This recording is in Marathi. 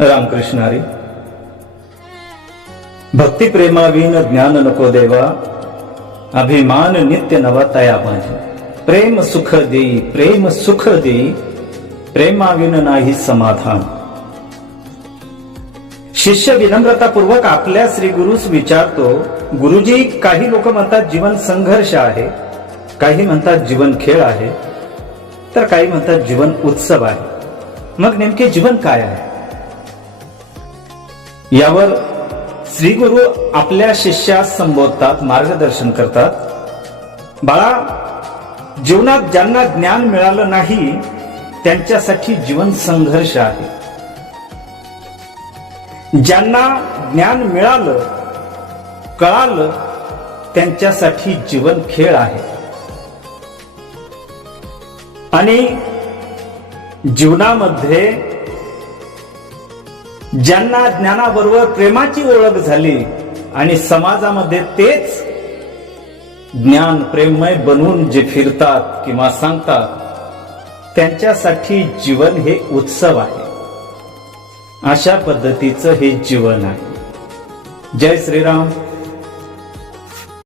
रामकृष्ण हरी. भक्ती प्रेमाविन ज्ञान नको देवा, अभिमान नित्य नवा तया माझे. प्रेम सुख देई, प्रेम सुख देई, प्रेमाविन नाही समाधान. शिष्य विनम्रतापूर्वक आपल्या श्री गुरुस विचारतो, गुरुजी, काही लोक म्हणतात जीवन संघर्ष आहे, काही म्हणतात जीवन खेळ आहे, तर काही म्हणतात जीवन उत्सव आहे. मग नेमके जीवन काय आहे? यावर श्री गुरु आपल्या शिष्यास संबोधतात, मार्गदर्शन करतात. बाळा, जीवनात ज्यांना ज्ञान मिळालं नाही त्यांच्यासाठी जीवन संघर्ष आहे. ज्यांना ज्ञान मिळालं, कळालं, त्यांच्यासाठी जीवन खेळ आहे. आणि जीवनामध्ये ज्यांना ज्ञानाबरोबर प्रेमाची ओळख झाली आणि समाजामध्ये तेच ज्ञान प्रेममय बनवून जे फिरतात किंवा सांगतात, त्यांच्यासाठी जीवन हे उत्सव आहे. अशा पद्धतीचं हे जीवन आहे. जय श्रीराम.